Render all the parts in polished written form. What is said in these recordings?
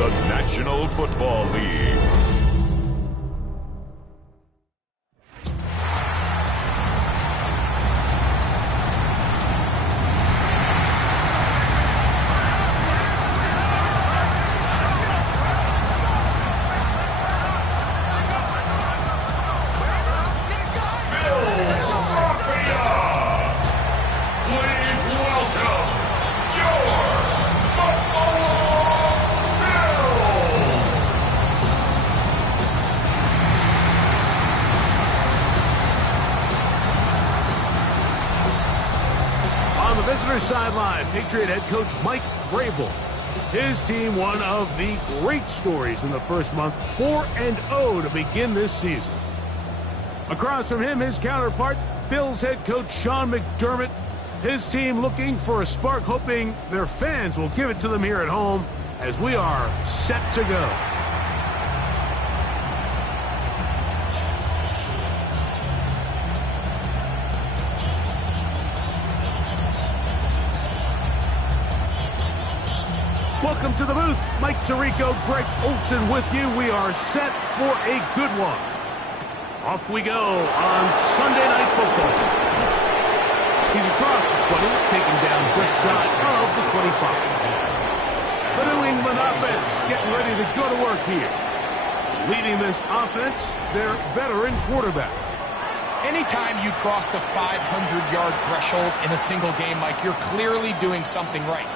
the National Football League. Sideline, Patriot head coach Mike Vrabel. His team, one of the great stories in the first month, 4-0 to begin this season. Across from him, his counterpart, Bills head coach Sean McDermott. His team looking for a spark, hoping their fans will give it to them here at home as we are set to go. Welcome to the booth. Mike Tirico, Greg Olson with you. We are set for a good one. Off we go on Sunday Night Football. He's across the 20, taken down just shy of the 25. The New England offense getting ready to go to work here. Leading this offense, their veteran quarterback. Anytime you cross the 500-yard threshold in a single game, Mike, you're clearly doing something right.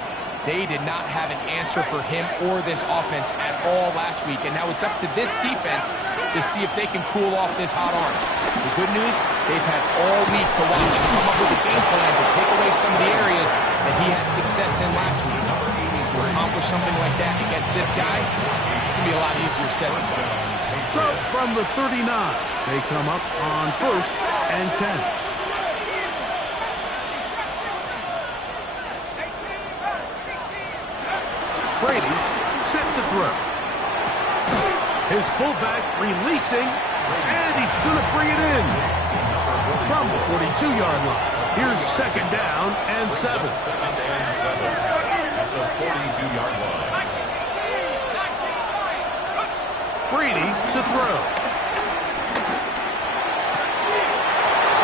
They did not have an answer for him or this offense at all last week, and now it's up to this defense to see if they can cool off this hot arm. The good news, they've had all week to watch and come up with a game plan to take away some of the areas that he had success in last week. To accomplish something like that against this guy, it's going to be a lot easier said than done. So from the 39, they come up on 1st and 10. Brady set to throw. His fullback releasing, and he's going to bring it in from the 42-yard line. Here's second down and 7. At the 42-yard line. Brady to throw.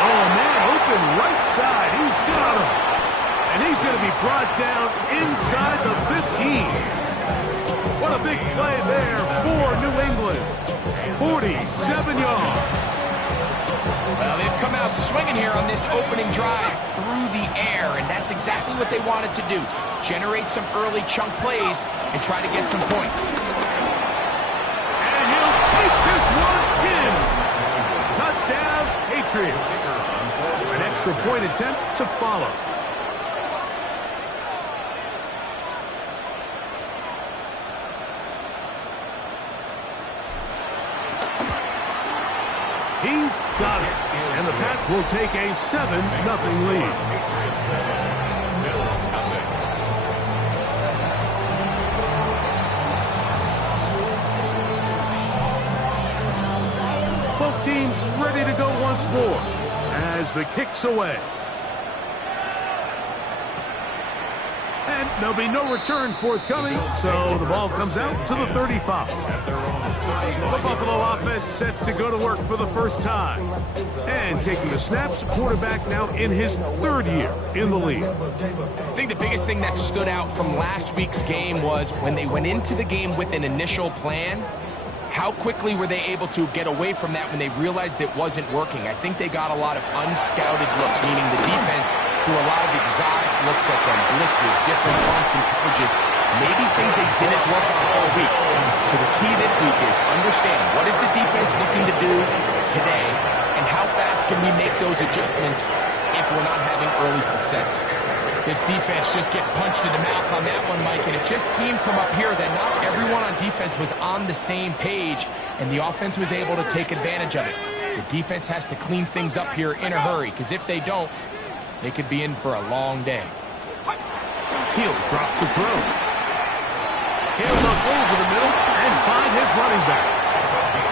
Oh, man, open right side. He's got him. And he's going to be brought down inside the 15. What a big play there for New England. 47 yards. Well, they've come out swinging here on this opening drive through the air, and that's exactly what they wanted to do. Generate some early chunk plays and try to get some points. And he'll take this one in. Touchdown, Patriots. An extra point attempt to follow. He's got it. And the Pats will take a 7-0 lead. Both teams ready to go once more as the kick's away. And there'll be no return forthcoming, so the ball comes out to the 35. The Buffalo offense set to go to work for the first time. And taking the snaps, quarterback now in his 3rd year in the league. I think the biggest thing that stood out from last week's game was when they went into the game with an initial plan, how quickly were they able to get away from that when they realized it wasn't working? I think they got a lot of unscouted looks, meaning the defense threw a lot of exotic looks at them, blitzes, different fronts and coverages, maybe things they didn't work on all week. So the key this week is understand what is the defense looking to do today, and how fast can we make those adjustments if we're not having early success. This defense just gets punched in the mouth on that one, Mike, and it just seemed from up here that not everyone on defense was on the same page, and the offense was able to take advantage of it. The defense has to clean things up here in a hurry, because if they don't, they could be in for a long day. He'll drop the throw. He'll look over the middle and find his running back.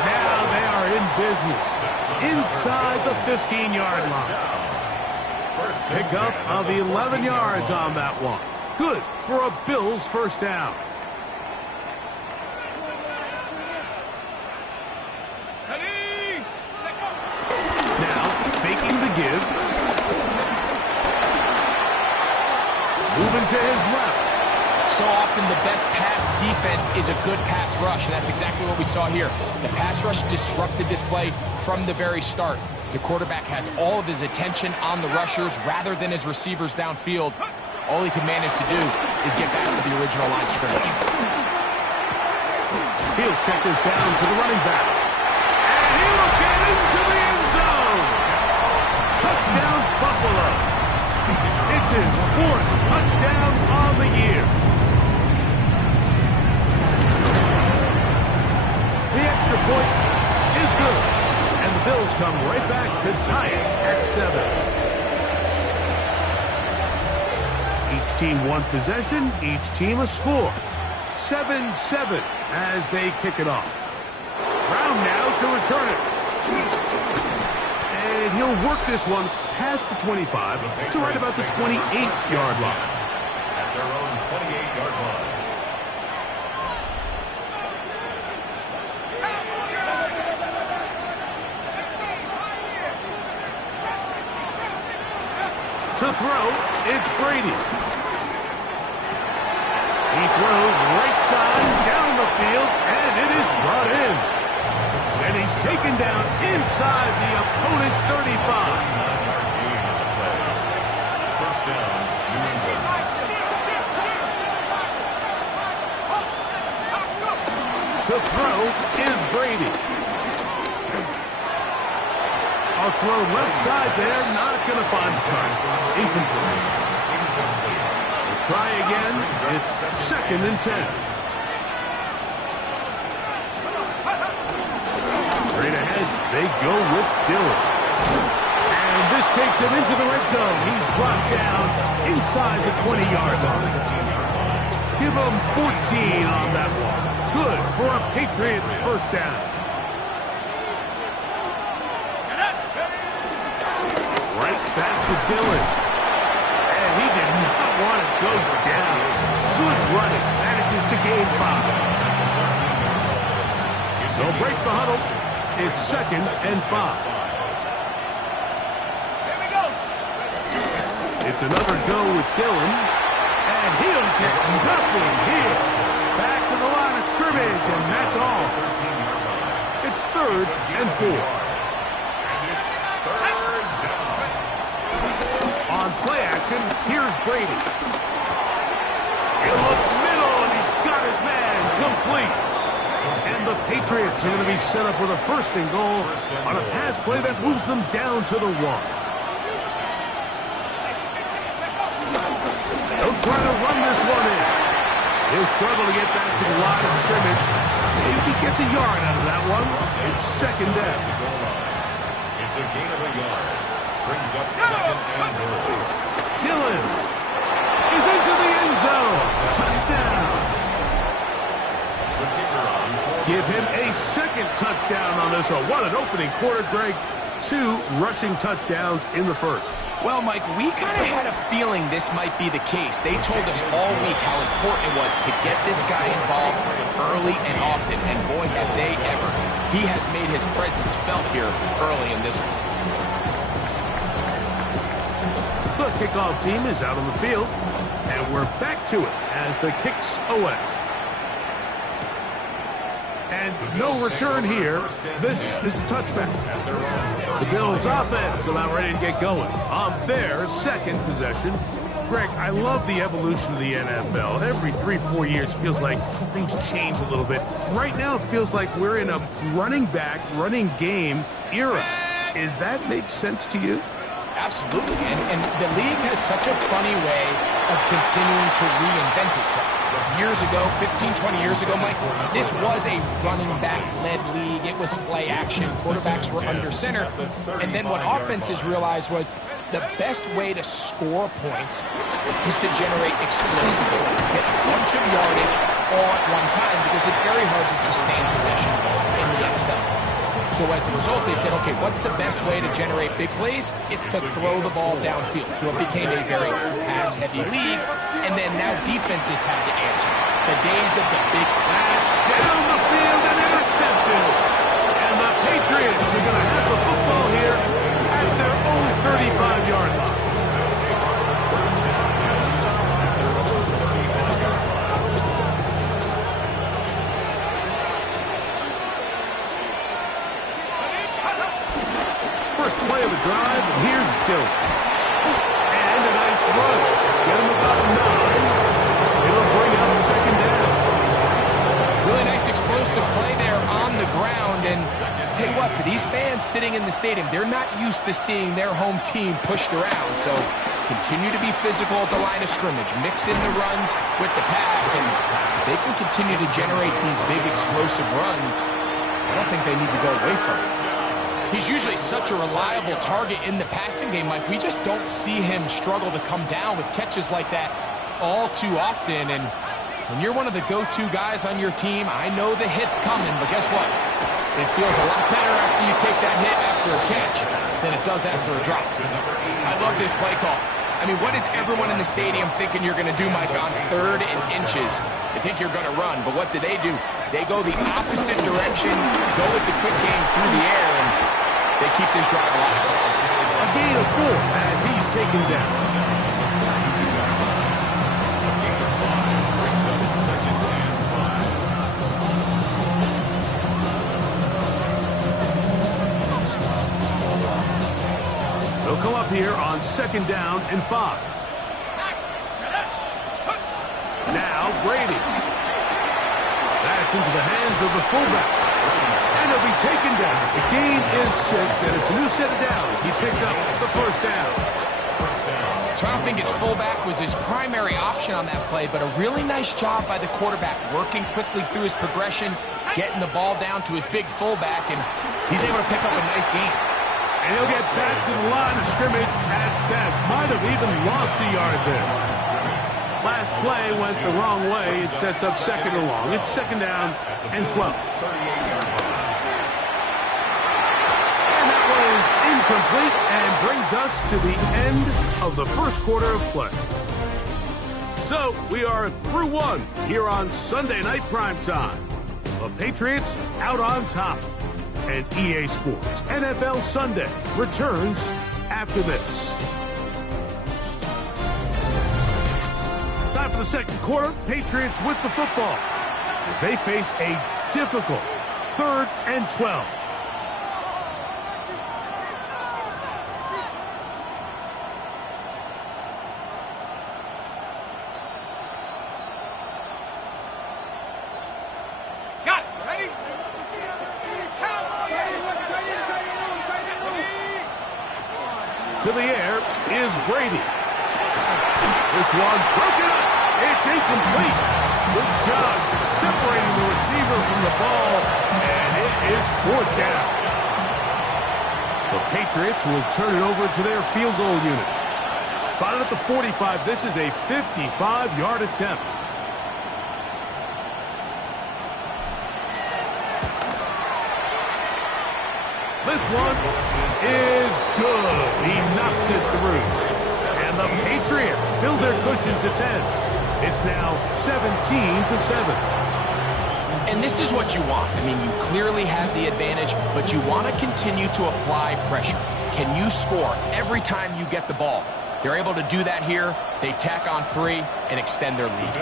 Now they are in business inside the 15-yard line. Pickup of 11 yards on that one. Good for a Bills first down. give. Moving to his left. So often the best pass defense is a good pass rush, and that's exactly what we saw here. The pass rush disrupted this play from the very start. The quarterback has all of his attention on the rushers rather than his receivers downfield. All he can manage to do is get back to the original line of scrimmage. He'll check this down to the running back. And he will get into the end zone. Touchdown, Buffalo. It's his 4th touchdown on the year. The extra point is good. And the Bills come right back to tie it at 7. Each team one possession, each team a score. 7-7 as they kick it off. Brown now to return it. And he'll work this one past the 25 to right about the 28-yard line. At their own 28-yard line. To throw, it's Brady. He throws right side down the field, and it is brought in. And he's taken down inside the opponent's 35. First down, New England. To throw is Brady. A throw left side there, not going to find the target. Incomplete. We'll try again. It's 2nd and 10. Straight ahead, they go with Dillon. And this takes him into the red zone. He's brought down inside the 20-yard line. Give him 14 on that one. Good for a Patriots first down. Right back to Dillon. And he did not want to go down. Good running. Manages to gain 5. So break the huddle. It's 2nd and 5. It's another go with Dillon. And he'll get nothing here. Back to the line of scrimmage, and that's all. It's 3rd and 4. On play action, here's Brady. He'll look middle, and he's got his man complete. And the Patriots are going to be set up with a 1st and goal on a pass play that moves them down to the 1. They'll try to run this one in. He'll struggle to get back to the line of scrimmage. Maybe he gets a yard out of that one. It's 2nd down. It's a gain of a yard. Brings up 2nd and goal. Dillon is into the end zone. Touchdown. The kicker on. Give him a 2nd touchdown on this one. What an opening quarter, Greg. 2 rushing touchdowns in the 1st. Well, Mike, we kind of had a feeling this might be the case. They told us all week how important it was to get this guy involved early and often, and boy, have they ever. He has made his presence felt here early in this one. The kickoff team is out on the field, and we're back to it as the kick's away. And no return here. This is a touchback. The Bills' offense about ready to get going on their 2nd possession. Greg, I love the evolution of the NFL. Every 3-4 years feels like things change a little bit. Right now it feels like we're in a running back, running game era. Does that make sense to you? Absolutely, and the league has such a funny way of continuing to reinvent itself. Years ago, 15, 20 years ago, Mike, this was a running back-led league. It was play action. Quarterbacks were under center. And then what offenses realized was the best way to score points is to generate explosive points, get a bunch of yardage all at one time, because it's very hard to sustain possessions in the NFL. So as a result, they said, okay, what's the best way to generate big plays? It's to throw the ball downfield. So it became a very pass-heavy league, and then now defenses had to answer. The days of the big pass Down the field and intercepted. And the Patriots are going to have the football here at their own 30. 35-yard line. First play of the drive, and here's Dillon. And a nice run. Get him about 9. It'll bring up second down. Really nice explosive play there on the ground. And tell you what, for these fans sitting in the stadium, they're not used to seeing their home team pushed around. So continue to be physical at the line of scrimmage. Mix in the runs with the pass. And they can continue to generate these big explosive runs. I don't think they need to go away from it. He's usually such a reliable target in the passing game, Mike. We just don't see him struggle to come down with catches like that all too often. And when you're one of the go-to guys on your team, I know the hit's coming, but guess what? It feels a lot better after you take that hit after a catch than it does after a drop. I love this play call. I mean, what is everyone in the stadium thinking you're going to do, Mike, on 3rd and inches? They think you're going to run, but what do? They go the opposite direction, go with the quick game through the air, and they keep this drive alive. A gain of 4 as he's taken down. They'll come up here on 2nd down and 5. Now Brady. That's into the hands of the fullback. And he'll be taken down. The gain is 6, and it's a new set of downs. He picked up the first down. So I don't think his fullback was his primary option on that play, but a really nice job by the quarterback, working quickly through his progression, getting the ball down to his big fullback, and he's able to pick up a nice gain. And he'll get back to the line of scrimmage at best. Might have even lost a yard there. Last play went the wrong way. It sets up 2nd and long. It's 2nd down and 12. And that one is incomplete and brings us to the end of the first quarter of play. So we are through one here on Sunday Night Primetime. The Patriots out on top. And EA Sports NFL Sunday returns after this. Time for the second quarter. Patriots with the football as they face a difficult 3rd and 12. To the air is Brady. This one broken up. It's incomplete. Good job separating the receiver from the ball, and it is 4th down. The Patriots will turn it over to their field goal unit. Spotted at the 45. This is a 55-yard attempt. This one is good. He knocks it through. And the Patriots build their cushion to 10. It's now 17-7. And this is what you want. I mean, you clearly have the advantage, but you want to continue to apply pressure. Can you score every time you get the ball? They're able to do that here. They tack on 3 and extend their lead.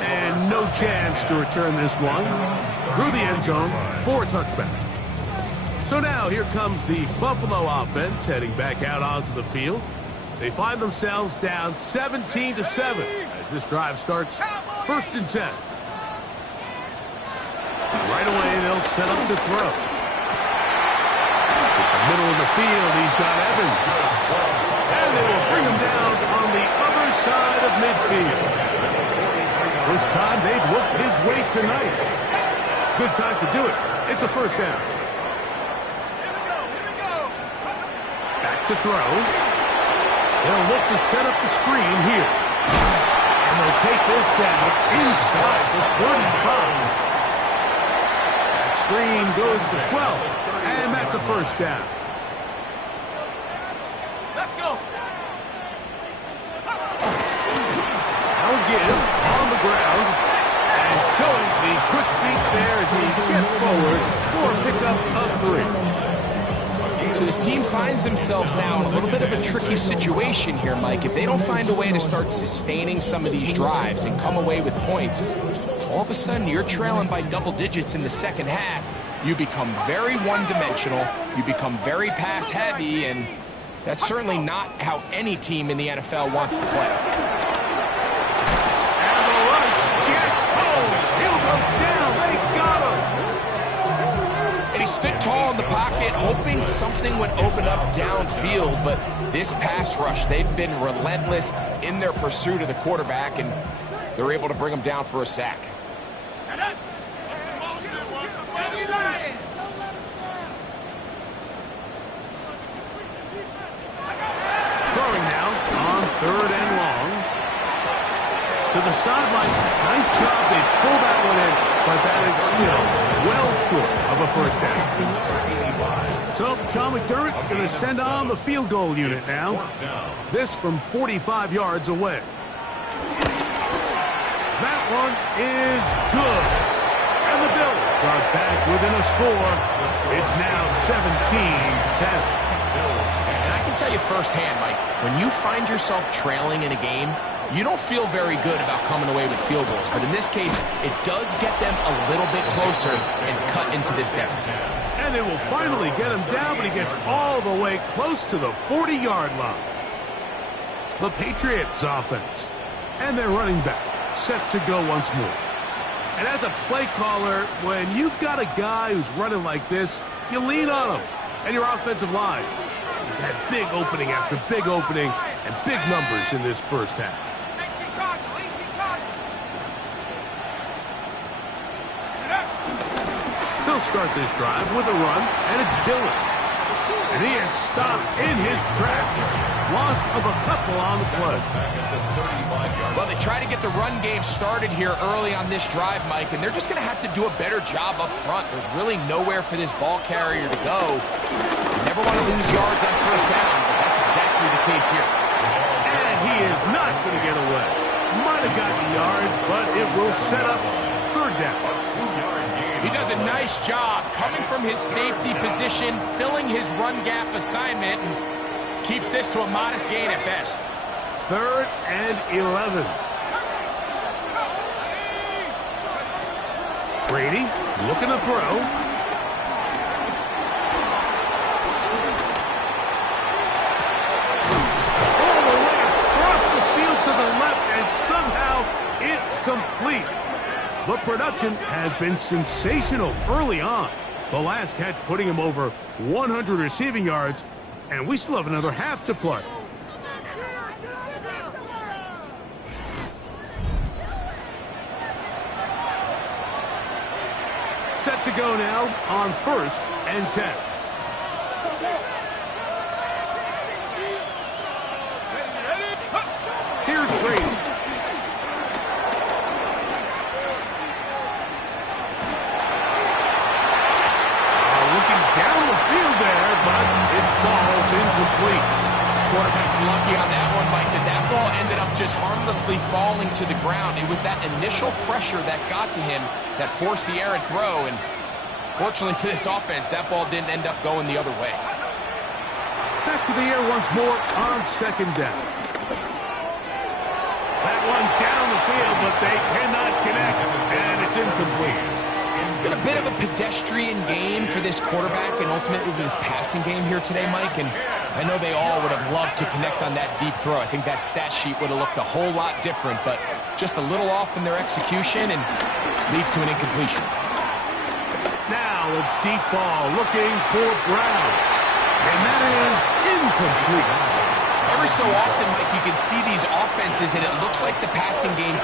And no chance to return this one. Through the end zone for a touchback. So now here comes the Buffalo offense heading back out onto the field. They find themselves down 17-7 as this drive starts 1st and 10. Right away they'll set up to throw. In the middle of the field he's got Evans. And they will bring him down on the other side of midfield. First time they've looked his way tonight. Good time to do it. It's a 1st down. Back to throw. They'll look to set up the screen here. And they'll take this down. It's inside the 35. That screen goes to 12. And that's a 1st down. Let's go. I'll give on the ground. And showing the quick feet there as he gets forward for a pickup of 3. So this team finds themselves now in a little bit of a tricky situation here, Mike. If they don't find a way to start sustaining some of these drives and come away with points, all of a sudden you're trailing by double digits in the second half. You become very one-dimensional, you become very pass-heavy, and that's certainly not how any team in the NFL wants to play. And the rush gets home. He'll go down. They got him. And he stood tall in the pocket, hoping something would open up downfield, but this pass rush, they've been relentless in their pursuit of the quarterback, and they're able to bring him down for a sack. Throwing now on 3rd and long. To the sideline. Nice job. They pull that one in, but that is still well short of a first down. So Sean McDermott going to send on the field goal unit now. This from 45 yards away. That one is good. And the Bills are back within a score. It's now 17-10. And I can tell you firsthand, Mike, when you find yourself trailing in a game, you don't feel very good about coming away with field goals. But in this case, it does get them a little bit closer and cut into this deficit. And they will finally get him down, but he gets all the way close to the 40-yard line. The Patriots offense. And their running back set to go once more. And as a play caller, when you've got a guy who's running like this, you lean on him. And your offensive line. He's had big opening after big opening and big numbers in this first half. They'll start this drive with a run, and it's Dillon. And he is stopped in his tracks. Loss of a couple on the play. Well, they try to get the run game started here early on this drive, Mike, and they're just going to have to do a better job up front. There's really nowhere for this ball carrier to go. You never want to lose yards on first down, but that's exactly the case here. And he is not going to get away. Might have gotten a yard, but it will set up 3rd down. He does a nice job coming from his safety position, filling his run gap assignment, and keeps this to a modest gain at best. 3rd and 11. Brady looking to throw. All the way across the field to the left, and somehow it's complete. The production has been sensational early on. The last catch putting him over 100 receiving yards, and we still have another half to play. Set to go now on 1st and 10. Here's Brady. Down the field there, but it falls incomplete. Quarterback's lucky on that one, Mike, that ball ended up just harmlessly falling to the ground. It was that initial pressure that got to him that forced the errant throw, and fortunately for this offense, that ball didn't end up going the other way. Back to the air once more on 2nd down. That one down the field, but they cannot connect, and it's incomplete. It's been a bit of a pedestrian game for this quarterback and ultimately this passing game here today, Mike, and I know they all would have loved to connect on that deep throw. I think that stat sheet would have looked a whole lot different, but just a little off in their execution and leads to an incompletion. Now a deep ball looking for Brown, and that is incomplete. Every so often, Mike, you can see these offenses, and it looks like the passing game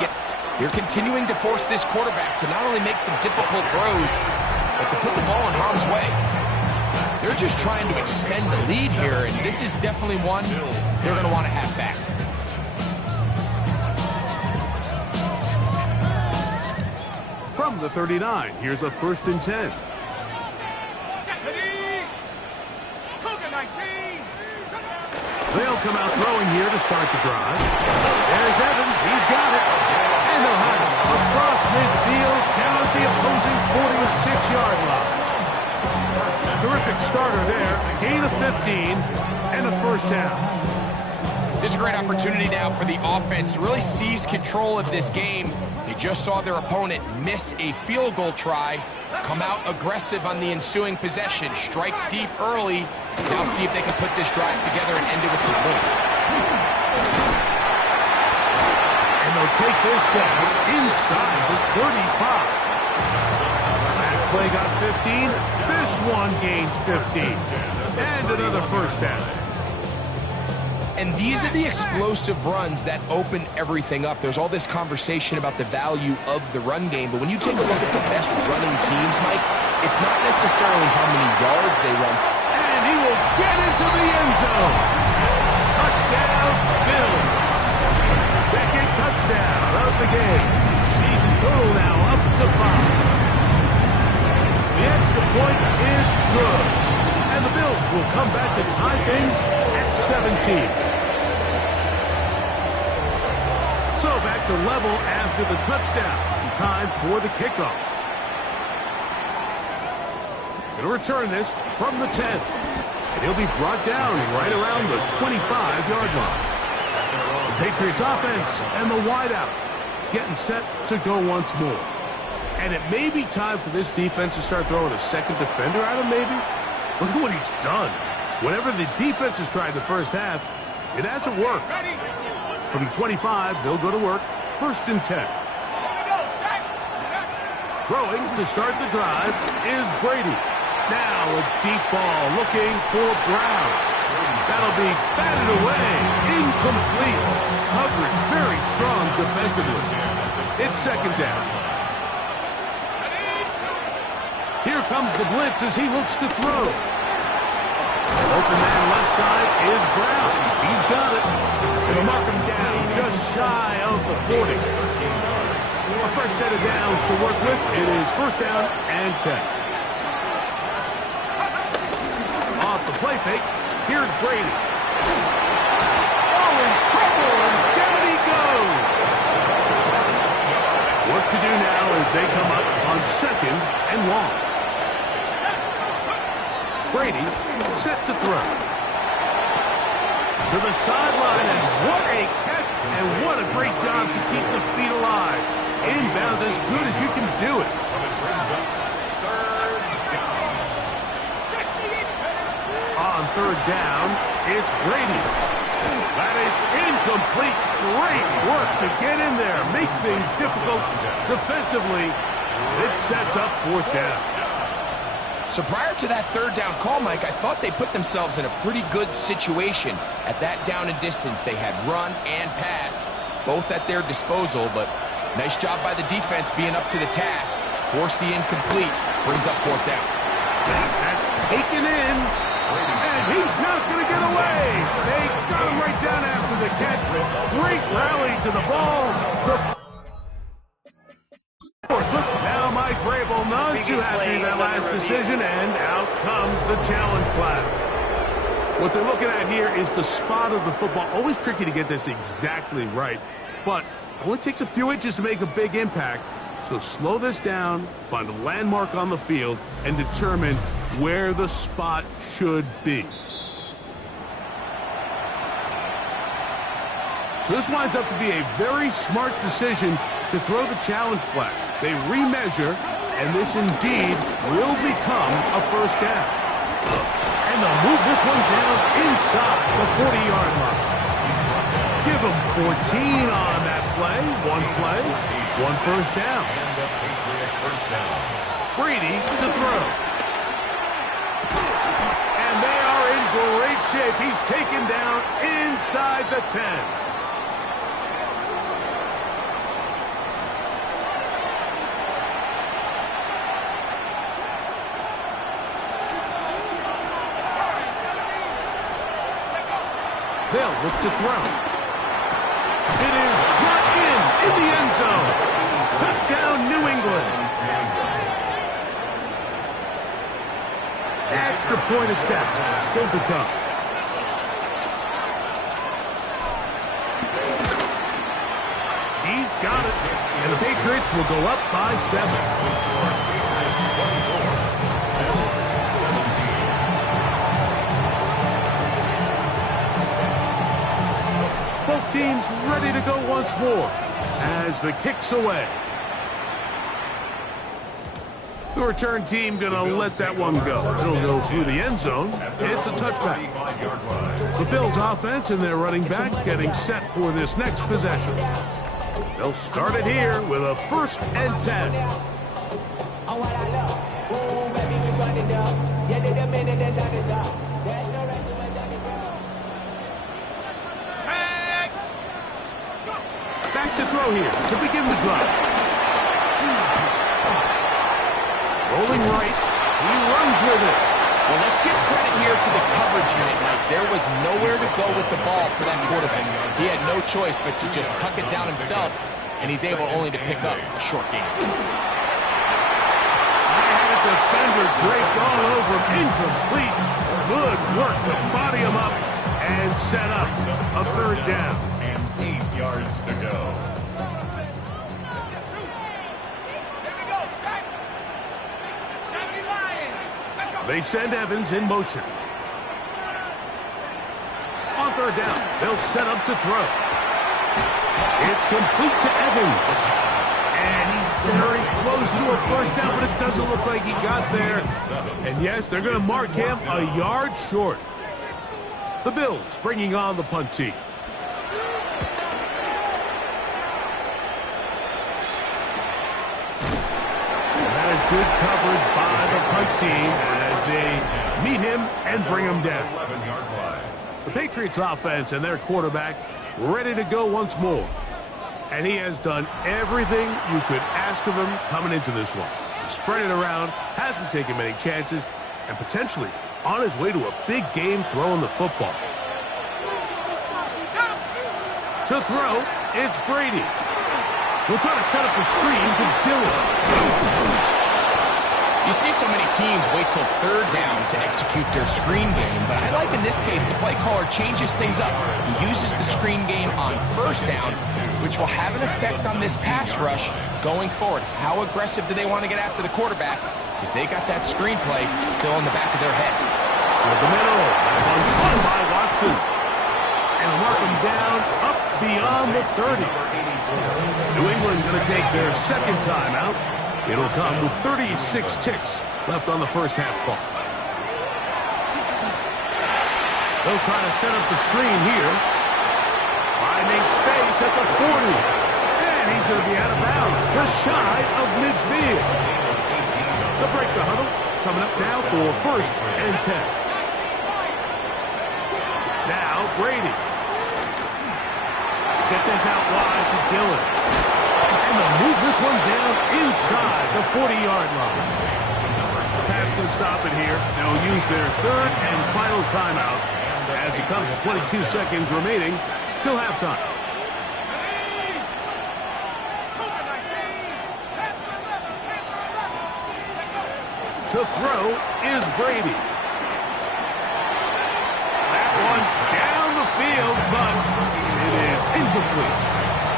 they're continuing to force this quarterback to not only make some difficult throws, but to put the ball in harm's way. They're just trying to extend the lead here, and this is definitely one they're going to want to have back. From the 39, here's a 1st and 10. They'll come out throwing here to start the drive. There's Evans. He's got it. And they'll have it across midfield down at the opposing 46-yard line. Terrific starter there. Gain of 15 and a first down. This is a great opportunity now for the offense to really seize control of this game. They just saw their opponent miss a field goal try, come out aggressive on the ensuing possession, strike deep early. Now see if they can put this drive together and end it with some points. And they'll take this down inside the 35. Last play got 15. This one gains 15. And another first down. And these are the explosive runs that open everything up. There's all this conversation about the value of the run game, but when you take a look at the best running teams, Mike, it's not necessarily how many yards they run. And he will get into the end zone. Touchdown, Bills. Second touchdown of the game. Season total now up to 5. The extra point is good. And the Bills will come back to tie things at 17. So back to level after the touchdown. Time for the kickoff. Going to return this from the 10. And he'll be brought down right around the 25-yard line. The Patriots offense and the wideout getting set to go once more. And it may be time for this defense to start throwing a second defender at him, maybe. Look at what he's done. Whatever the defense has tried the first half, it hasn't worked. From the 25, they'll go to work. First and 10. Throwing to start the drive is Brady. Now a deep ball looking for Brown. That'll be batted away. Incomplete. Coverage very strong defensively. It's second down. Here comes the blitz as he looks to throw. Open man left side is Brown. He's got it. It'll mark him down just shy of the 40. A fresh set of downs to work with. It is first down and 10. Off the play fake, here's Brady. Oh, in trouble, and down he goes. Work to do now as they come up on second and long. Brady set to throw. To the sideline, and what a catch, and what a great job to keep the feet alive. Inbounds as good as you can do it. On third down, it's Brady. That is incomplete. Great work to get in there, make things difficult defensively. It sets up fourth down. So prior to that third down call, Mike, I thought they put themselves in a pretty good situation. At that down and distance, they had run and pass, both at their disposal, but nice job by the defense being up to the task. Force the incomplete, brings up fourth down. That's taken in, and he's not going to get away. They got him right down after the catch. Great rally to the ball. Now Mike Vrabel not too happy with that last decision, and out comes the challenge flag. What they're looking at here is the spot of the football. Always tricky to get this exactly right, but it only takes a few inches to make a big impact. So slow this down, find a landmark on the field, and determine where the spot should be. So this winds up to be a very smart decision to throw the challenge flag. They remeasure, and this indeed will become a first down. And they'll move this one down inside the 40-yard line. Give them 14 on that play, one first down. Brady to throw. And they are in great shape. He's taken down inside the 10. They'll look to throw. It is brought in the end zone. Touchdown, New England. Extra point attempt still to come. He's got it. And the Patriots will go up by 7. team's ready to go once more as the kick's away. The return team going to let that one go. It'll go through the end zone. It's a touchback. The Bills offense and their running back getting set for this next possession. They'll start it here with a 1st and 10. Back to throw here to begin the drive. Rolling right, he runs with it. Well, let's give credit here to the coverage unit, Mike. There was nowhere to go with the ball for that quarterback. He had no choice but to just tuck it down himself, and he's able only to pick up a short gain. I had a defender draped all over him, incomplete. Good work to body him up and set up a 3rd down. And 8 yards to go. They send Evans in motion. On 3rd down, they'll set up to throw. It's complete to Evans. And he's very close to a 1st down, but it doesn't look like he got there. And yes, they're going to mark him a yard short. The Bills bringing on the punt team. That is good coverage by the punt team as they meet him and bring him down. The Patriots offense and their quarterback ready to go once more. And he has done everything you could ask of him coming into this one. Spread it around, hasn't taken many chances, and potentially on his way to a big game throwing the football. To throw, it's Brady. We'll try to set up the screen to Dillon. You see so many teams wait till 3rd down to execute their screen game, but I like in this case the play caller changes things up. He uses the screen game on 1st down, which will have an effect on this pass rush going forward. How aggressive do they want to get after the quarterback? Because they got that screen play still in the back of their head. With the middle, that one's won by Watson. And mark him down up beyond the 30. New England going to take their 2nd timeout. It'll come with 36 ticks left on the 1st half clock. They'll try to set up the screen here. Finding space at the 40. And he's going to be out of bounds, just shy of midfield. To break the huddle, coming up now for 1st and 10. Now Brady. Get this out wide to Dillon. And they'll move this one down inside the 40-yard line. The Pats going to stop it here. They'll use their 3rd and final timeout as it comes to 22 seconds remaining till halftime. To throw is Brady. That one's down the field, but it is incomplete.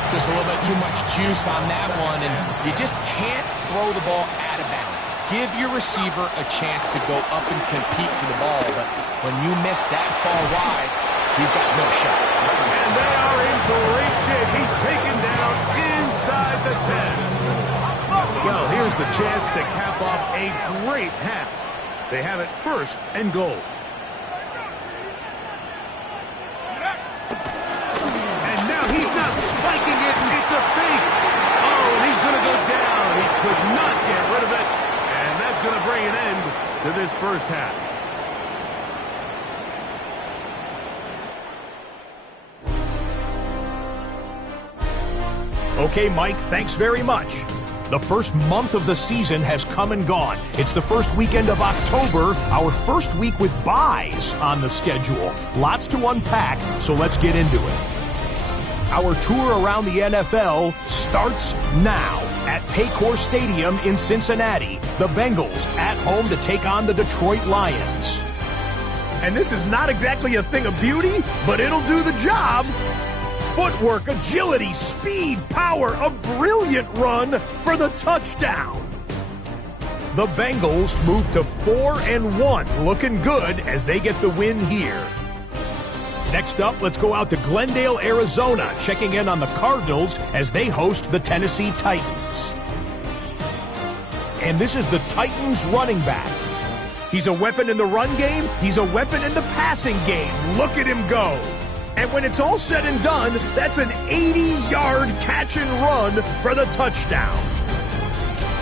Just a little bit too much juice on that one, and you just can't throw the ball out of bounds. Give your receiver a chance to go up and compete for the ball, but when you miss that far wide, he's got no shot. And they are in great shape. He's taken down inside the 10. Well, here's the chance to cap off a great half. They have it 1st and goal. He's not spiking it. It's a fake. Oh, and he's going to go down. He could not get rid of it. And that's going to bring an end to this 1st half. Okay, Mike, thanks very much. The 1st month of the season has come and gone. It's the 1st weekend of October, our 1st week with byes on the schedule. Lots to unpack, so let's get into it. Our tour around the NFL starts now at Paycor Stadium in Cincinnati. The Bengals at home to take on the Detroit Lions. And this is not exactly a thing of beauty, but it'll do the job. Footwork, agility, speed, power, a brilliant run for the touchdown. The Bengals move to 4-1, looking good as they get the win here. Next up, let's go out to Glendale, Arizona, checking in on the Cardinals as they host the Tennessee Titans. And this is the Titans running back. He's a weapon in the run game. He's a weapon in the passing game. Look at him go. And when it's all said and done, that's an 80-yard catch and run for the touchdown.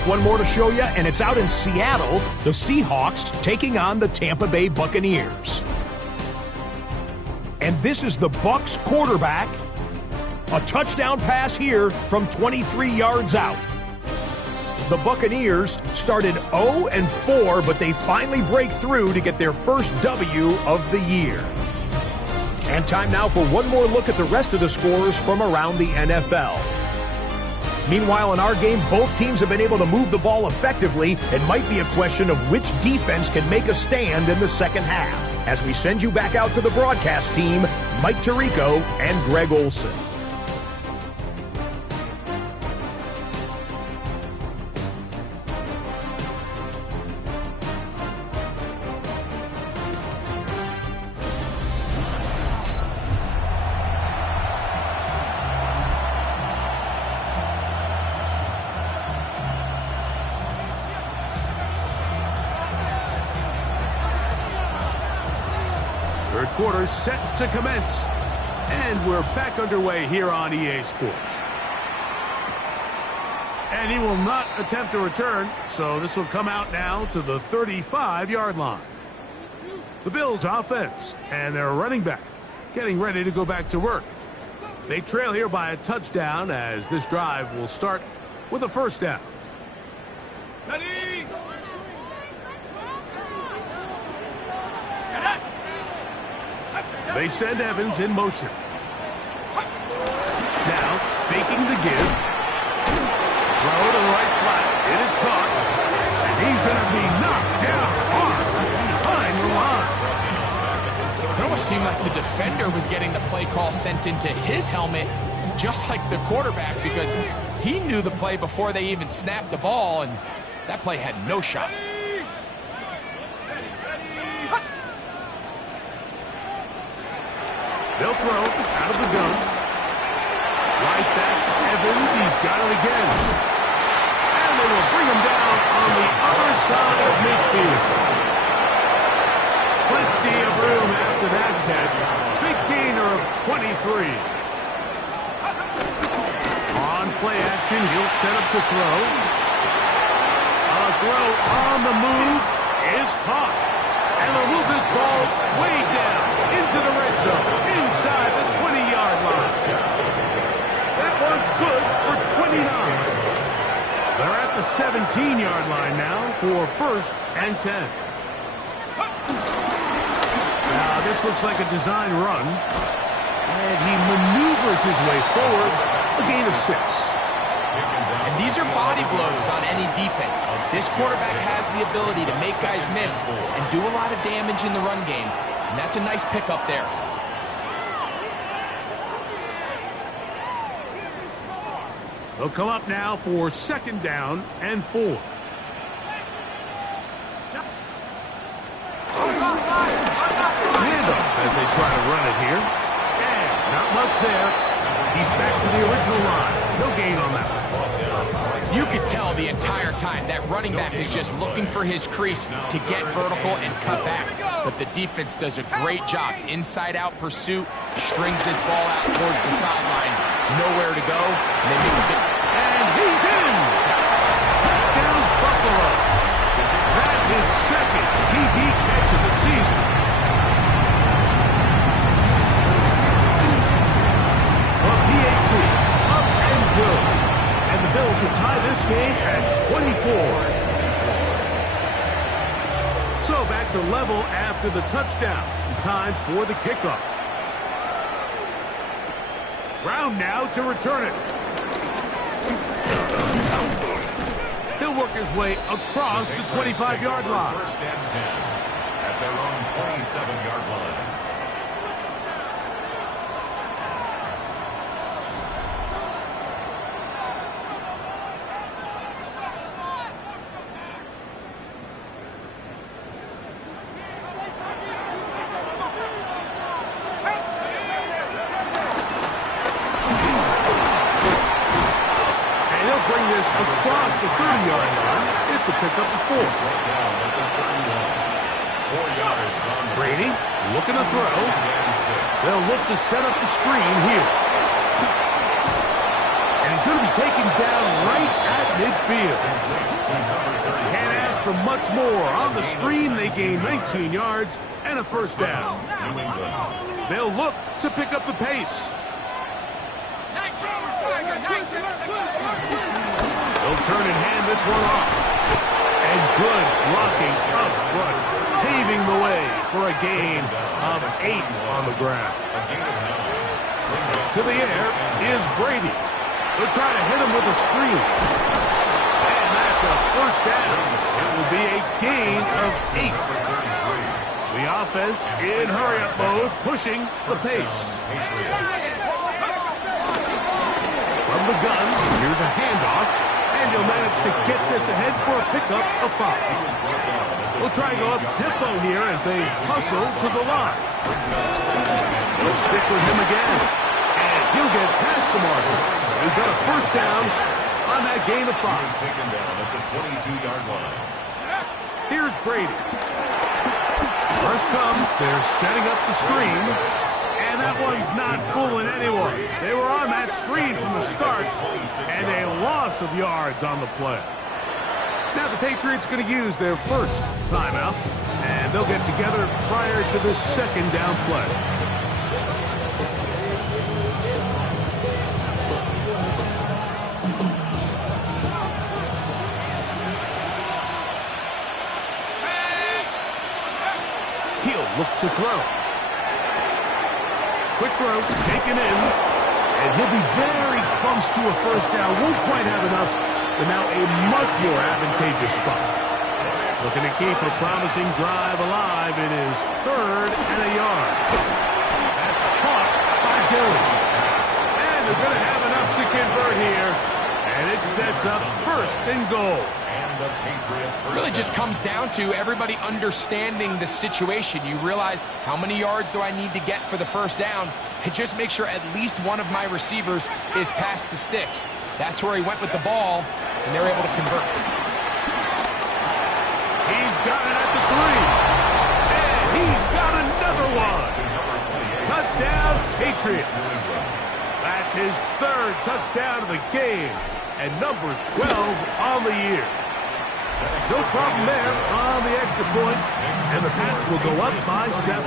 One more to show you, and it's out in Seattle, the Seahawks taking on the Tampa Bay Buccaneers. And this is the Bucs quarterback. A touchdown pass here from 23 yards out. The Buccaneers started 0-4, but they finally break through to get their first W of the year. And time now for one more look at the rest of the scores from around the NFL. Meanwhile, in our game, both teams have been able to move the ball effectively. It might be a question of which defense can make a stand in the second half. As we send you back out to the broadcast team, Mike Tirico and Greg Olson. Third quarter set to commence. And we're back underway here on EA Sports. And he will not attempt a return, so this will come out now to the 35-yard line. The Bills offense and their running back getting ready to go back to work. They trail here by a touchdown as this drive will start with a first down. Ready? They send Evans in motion. Now, faking the give. Throw to the right flat. It is caught. And he's going to be knocked down hard behind the line. It almost seemed like the defender was getting the play call sent into his helmet, just like the quarterback, because he knew the play before they even snapped the ball, and that play had no shot. They'll throw out of the gun. Right back to Evans. He's got it again. And they will bring him down on the other side of midfield. Plenty of room after that catch. Big gainer of 23. On play action, he'll set up to throw. A throw on the move is caught. And they'll move this ball way down into the red zone, inside the 20-yard line. That one good for 29. They're at the 17-yard line now for first and 10. Now, this looks like a design run. And he maneuvers his way forward, a gain of 6. And these are body blows on any defense. This quarterback has the ability to make guys miss and do a lot of damage in the run game. And that's a nice pickup there. They'll come up now for second down and 4. Handoff as they try to run it here. And not much there. He's back to the original line. No gain on that one. You could tell the entire time that running back is just looking for his crease to get vertical and cut back. But the defense does a great job. Inside-out pursuit, strings this ball out towards the sideline. Nowhere to go. And they make a big... And he's in! Touchdown, Buffalo. That is second TD catch of the season. The PAT up and good. And the Bills will tie this game at 24. So back to level after the touchdown. Time for the kickoff. Brown now to return it. He'll work his way across the 25-yard line. First and 10 at their own 27-yard line. pick up the 4. Brought down at the 31. 4 yards on the Brady looking to throw. and 6. They'll look to set up the screen here. And he's going to be taken down right at midfield. Can't ask for much more. On the screen, they gain 19 yards and a first down. New England. They'll look to pick up the pace. They'll turn and hand this one off. And good blocking up front, paving the way for a gain of 8 on the ground. A gain of 9. To the air is Brady. They'll try to hit him with a screen. And that's a first down. It will be a gain of 8. The offense in hurry-up mode, pushing the pace. From the gun, here's a handoff, and he'll manage to get this ahead for a pickup of 5. We'll try and go up-tempo here as they hustle to the line. They'll stick with him again, and he'll get past the marker. He's got a first down on that gain of 5. He's taken down at the 22-yard line. Here's Brady. First comes, they're setting up the screen, and that one's not fooling anyone. They were on that screen from the start, and a loss of yards on the play. Now the Patriots are going to use their first timeout, and they'll get together prior to the second down play. He'll look to throw. Quick throw, taken in, and he'll be very close to a first down. Won't quite have enough, but now a much more advantageous spot. Looking to keep a promising drive alive. It is 3rd and a yard. That's caught by Dillon. And they're going to have enough to convert here, and it sets up 1st and goal. Really just comes down to everybody understanding the situation. You realize how many yards do I need to get for the first down, and just make sure at least one of my receivers is past the sticks. That's where he went with the ball, and they're able to convert. He's got it at the 3, and he's got another one. Touchdown, Patriots. That's his 3rd touchdown of the game, and number 12 on the year. No problem there on the extra point, and the Pats will go up by 7.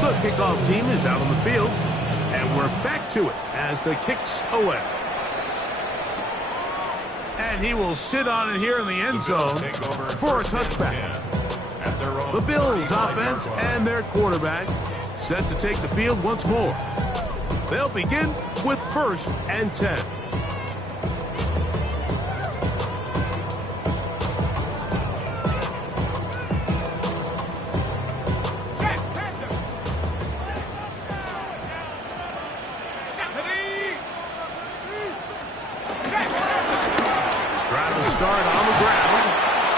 The kickoff team is out on the field, and we're back to it as the kicks away. And he will sit on it here in the end zone for a touchback. The Bills offense and their quarterback set to take the field once more. They'll begin with 1st and 10. Driving start on the ground,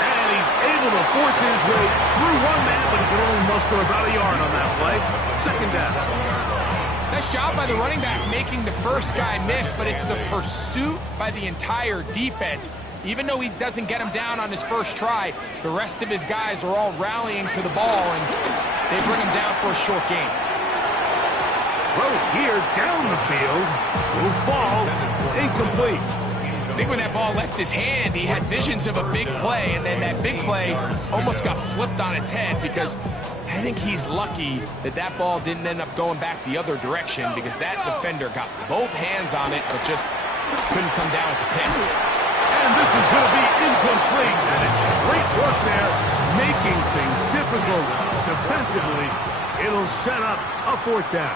and he's able to force his way through one man, but he can only muster about a yard on that play. 2nd down. Nice job by the running back making the first guy miss, but it's the pursuit by the entire defense. Even though he doesn't get him down on his first try, the rest of his guys are all rallying to the ball, and they bring him down for a short gain. Throw here down the field will fall incomplete. I think when that ball left his hand, he had visions of a big play, and then that big play almost got flipped on its head, because I think he's lucky that that ball didn't end up going back the other direction, because that defender got both hands on it but just couldn't come down with the pick. And this is going to be incomplete. And it's great work there, making things difficult defensively. It'll set up a 4th down.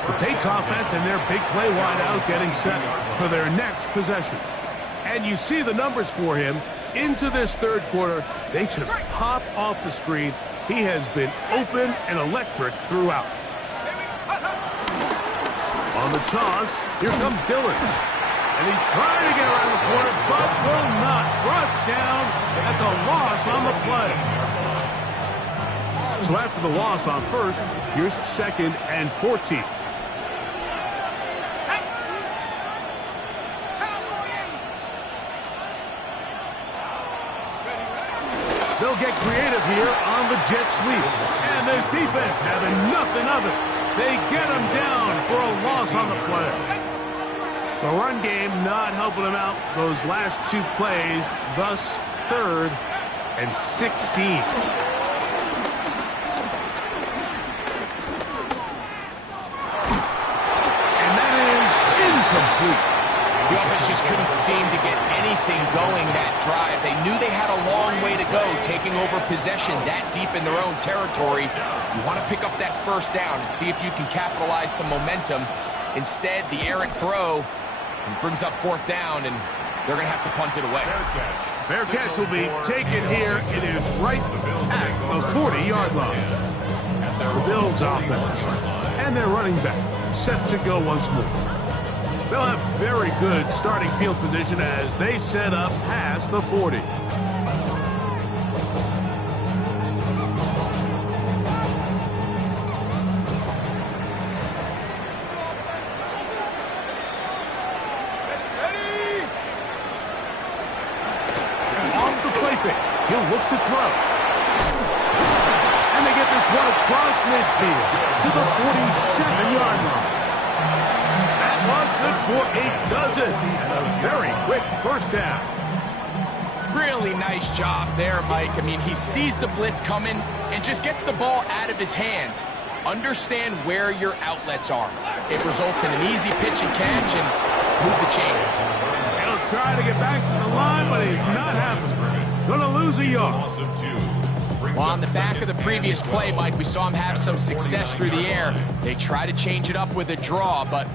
The Patriots offense and their big play wideout getting set for their next possession. And you see the numbers for him into this 3rd quarter. They just pop off the screen. He has been open and electric throughout. On the toss, here comes Dillon. And he's trying to get around the corner, but will not. Brought down. That's a loss on the play. So after the loss on first, here's 2nd and 14. They'll get creative here on the jet sweep. And this defense having nothing of it. They get him down for a loss on the play. The run game not helping him out those last 2 plays, thus 3rd and 16. And that is incomplete. The offense just couldn't seem to get anything going that drive. They knew they had a long way to go, taking over possession that deep in their own territory. You want to pick up that first down and see if you can capitalize some momentum. Instead, the errant throw brings up 4th down, and they're going to have to punt it away. Fair catch will be taken here. It is right at the 40-yard line. The Bills offense and their running back set to go once more. They'll have very good starting field position as they set up past the 40. Off the play fake, he'll look to throw. And they get this one across midfield to the 47-yard line. Good for a dozen. A very quick first down. Really nice job there, Mike. I mean, he sees the blitz coming and just gets the ball out of his hands. Understand where your outlets are. It results in an easy pitch and catch and move the chains. He'll try to get back to the line, but he's not happening. Gonna lose a yard. Well, on the back of the previous play, Mike, we saw him have some success through the air. They try to change it up with a draw, but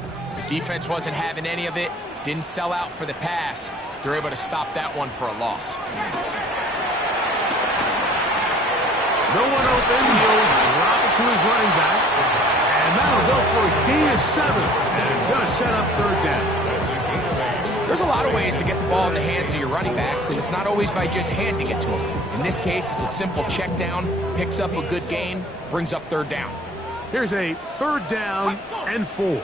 defense wasn't having any of it, didn't sell out for the pass. They're able to stop that one for a loss. No one open, he'll drop it to his running back. And that'll go for a gain of 7. And it's going to set up 3rd down. There's a lot of ways to get the ball in the hands of your running backs, and it's not always by just handing it to them. In this case, it's a simple check down, picks up a good gain, brings up 3rd down. Here's a 3rd down and 4.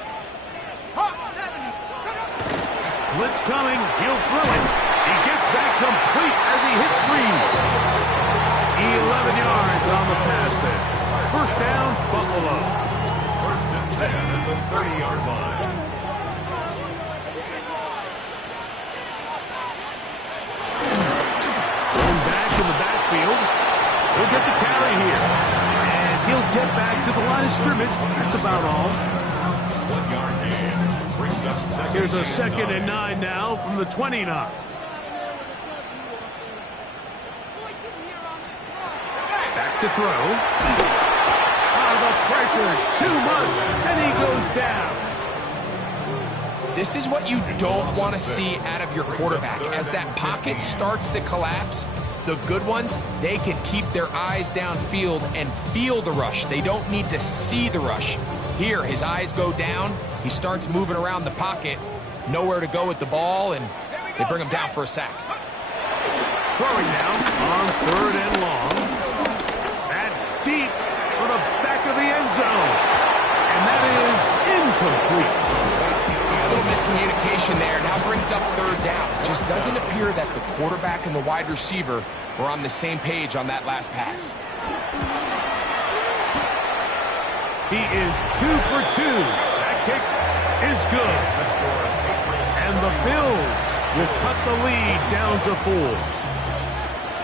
Blitz coming, he'll throw it. He gets that complete as he hits Reed. 11 yards on the pass there. First down, Buffalo. 1st and 10 at the 30-yard line. Going back in the backfield. He'll get the carry here. And he'll get back to the line of scrimmage. That's about all. 1-yard gain. Here's a 2nd and 9 now from the 29. Back to throw. The pressure, too much, and he goes down. This is what you don't want to see out of your quarterback. As that pocket starts to collapse, the good ones, they can keep their eyes downfield and feel the rush. They don't need to see the rush. Here, his eyes go down. He starts moving around the pocket, nowhere to go with the ball, and they bring him down for a sack. Throwing now on 3rd and long. That's deep for the back of the end zone. And that is incomplete. A little miscommunication there. Now brings up 3rd down. It just doesn't appear that the quarterback and the wide receiver were on the same page on that last pass. He is 2 for 2. That kick is good. And the Bills will cut the lead down to 4.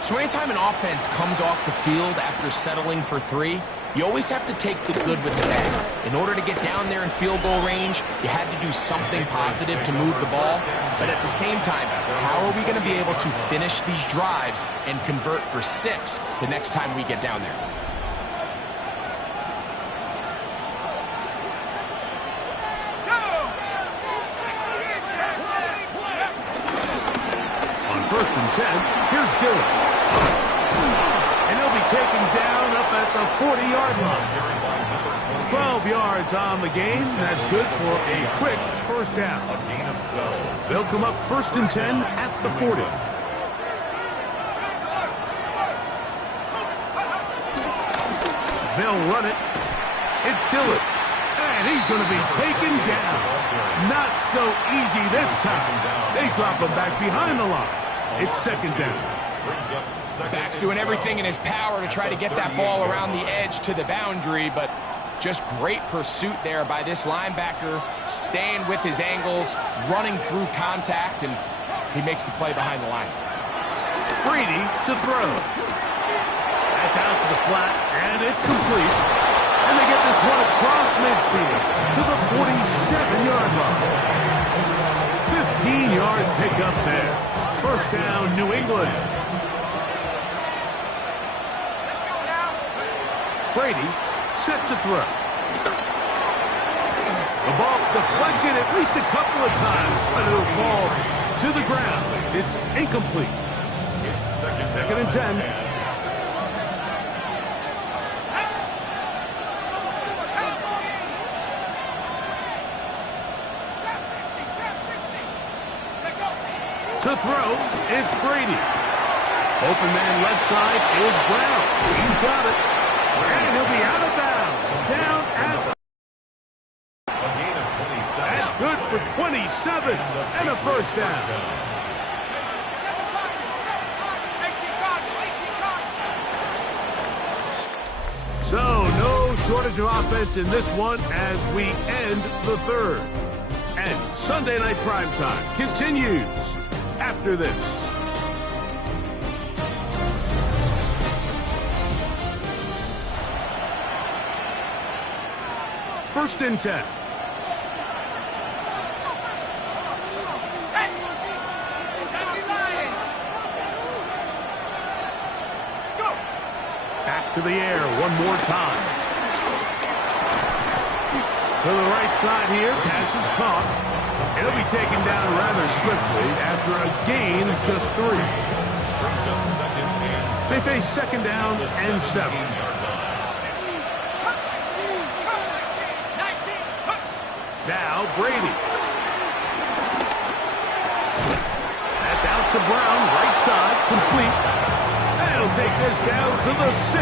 So anytime an offense comes off the field after settling for 3, you always have to take the good with the bad. In order to get down there in field goal range, you had to do something positive to move the ball. But at the same time, how are we going to be able to finish these drives and convert for 6 the next time we get down there? On 1st and 10, here's Dillon. And he'll be taken down up at the 40-yard line. 12 yards on the game. That's good for a quick first down. A gain of 12. They'll come up 1st and 10 at the 40. They'll run it. It's Dillon. And he's going to be taken down. Not so easy this time. They drop him back behind the line. It's 2nd down. Back's doing everything in his power to try to get that ball around the edge to the boundary, but just great pursuit there by this linebacker, staying with his angles, running through contact, and he makes the play behind the line. Brady to throw. That's out to the flat, and it's complete. And they get this one across midfield to the 47-yard line. 15-yard pickup there. First down, New England. Brady set to throw. The ball deflected at least a couple of times, but it'll fall to the ground. It's incomplete. It's 2nd and 10. To throw, it's Brady. Open man left side is Brown. He's got it. And he'll be out of bounds. Down at A gain of 27. That's good for 27 and a first down. So no shortage of offense in this one as we end the 3rd. And Sunday Night Primetime continues after this. First and 10. Back to the air one more time. To the right side here, pass is caught. It'll be taken down rather swiftly after a gain of just 3. Brings up 2nd and 7. They face 2nd down and 7. Now Brady. That's out to Brown, right side, complete. They'll take this down to the 6.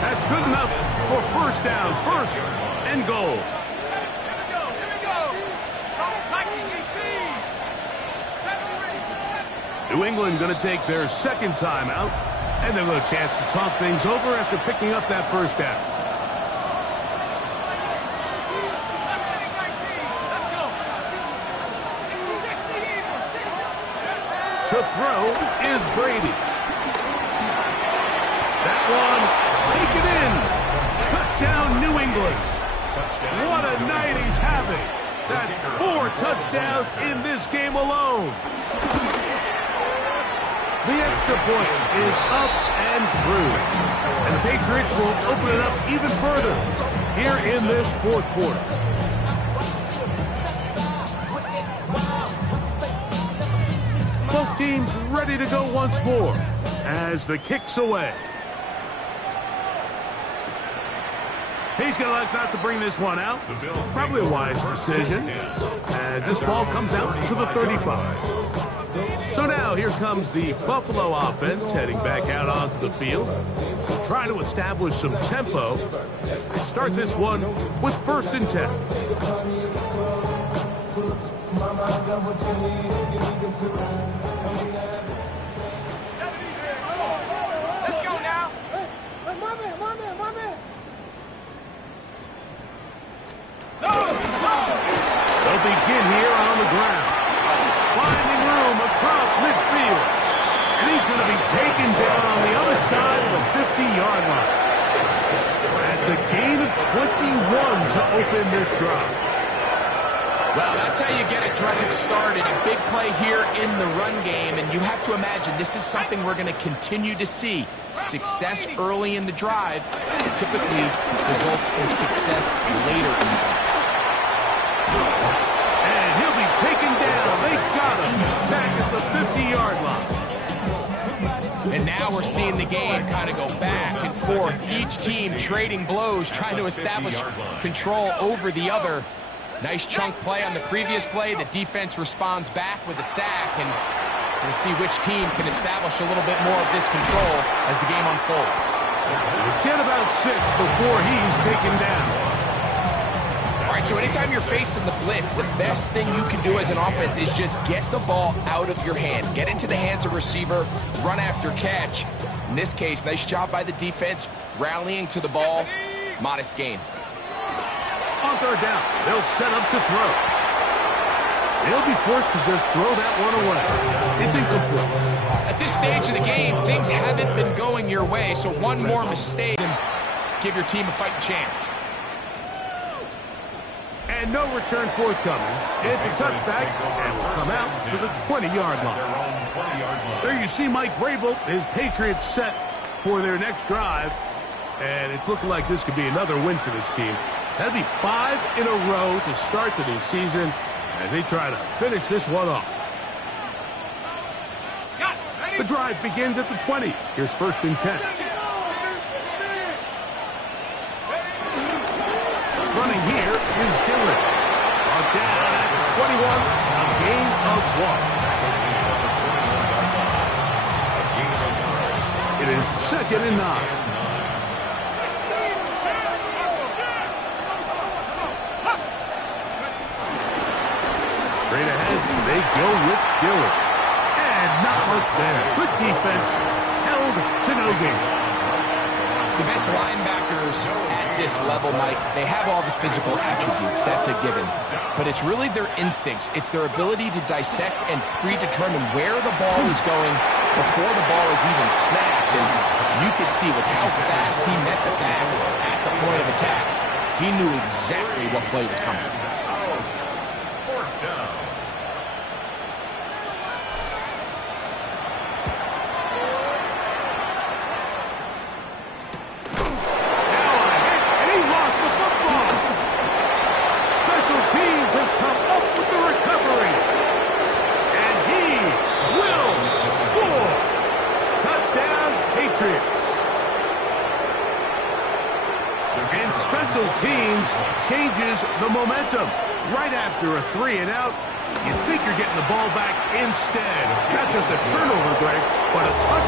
That's good enough for first down, 1st and goal. New England going to take their 2nd timeout, and they'll get a chance to talk things over after picking up that first down. To throw is Brady. That one taken in. Touchdown, New England. Touchdown. What a night he's having. That's 4 touchdowns in this game alone. The extra point is up and through. And the Patriots will open it up even further here in this 4th quarter. Both teams ready to go once more as the kick's away. He's going to like not to bring this one out. Probably a wise decision as this ball comes out to the 35. So now here comes the Buffalo offense heading back out onto the field. Try to establish some tempo as they start this one with 1st and 10. Let's go now. They'll begin here on the ground. Finding room across midfield. And he's going to be taken down on the other side of the 50-yard line. That's a gain of 21 to open this drive. Well, that's how you get a drive started. A big play here in the run game, and you have to imagine this is something we're going to continue to see. Success early in the drive typically results in success later in the drive. And he'll be taken down. They got him back at the 50-yard line. And now we're seeing the game kind of go back and forth. Each team trading blows, trying to establish control over the other. Nice chunk play on the previous play. The defense responds back with a sack, and we'll see which team can establish a little bit more of this control as the game unfolds. Get about 6 before he's taken down. All right, so anytime you're facing the blitz, the best thing you can do as an offense is just get the ball out of your hand. Get into the hands of receiver, run after catch. In this case, nice job by the defense, rallying to the ball. Modest gain. On third down, they'll set up to throw. They'll be forced to just throw that one away. It's incomplete. At this stage of the game, things haven't been going your way, so one more mistake and give your team a fighting chance. And no return forthcoming. It's a touchback, and will come out to the 20-yard line. There you see Mike Vrabel, his Patriots set for their next drive. And it's looking like this could be another win for this team. That'd be 5 in a row to start the new season as they try to finish this one off. The drive begins at the 20. Here's 1st and 10. Running here is Dillon. Brought down at the 21, a gain of 1. It is 2nd and 9. Straight ahead, they go with Dillon. And not much there. Good defense. Held to no gain. The best linebackers at this level, Mike, they have all the physical attributes. That's a given. But it's really their instincts. It's their ability to dissect and predetermine where the ball is going before the ball is even snapped. And you could see with how fast he met the back at the point of attack, he knew exactly what play was coming. And special teams changes the momentum. Right after a 3-and-out, you think you're getting the ball back instead. Not just a turnover, Greg, but a touchdown.